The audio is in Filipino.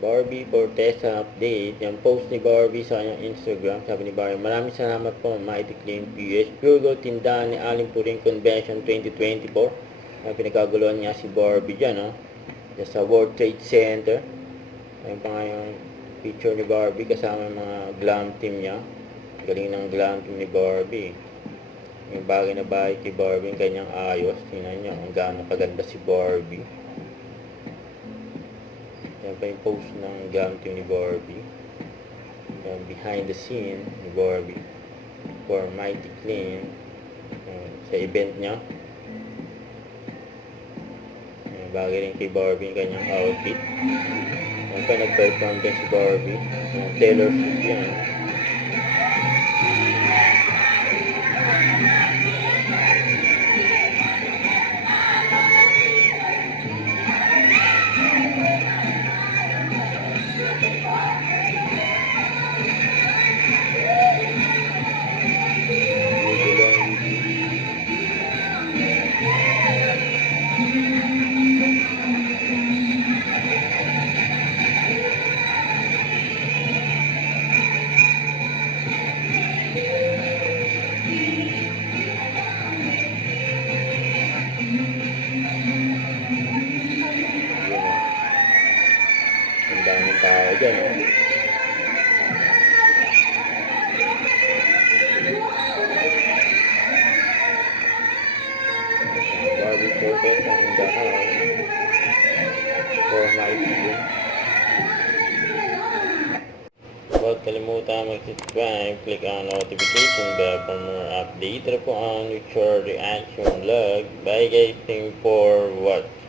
Barbie Fortesa update. Yung post ni Barbie sa kanyang Instagram. Sabi ni Barbie, maraming salamat po, Mighty Clean PS. Pure Gold tindahan ni Aling Puring Convention 2024. Pinagkaguluhan niya si Barbie dyan, no? Dyan sa World Trade Center. Ayun pa nga yung picture ni Barbie kasama yung mga glam team niya. Galing ng glam team ni Barbie. Yung bagay na bahay kay Barbie, yung kanyang ayos. Tingnan niyo kung gaano kaganda si Barbie. Yan pa yung post ng glam team ni Barbie. Yan, behind the scene ni Barbie for Mighty Clean. Yan, sa event niya. Yan, bagay rin kay Barbie yung kanyang outfit. Yan pa nag-perform din si Barbie. Yan, Taylor Swift yan. Ang daming tao dyan, eh. Barbie Fortesa in the house for my team. Huwag kalimutan mag-subscribe, click on notification bell for more update. Ito po ang Richard Reaction Vlog. Bye guys, thank you for watching.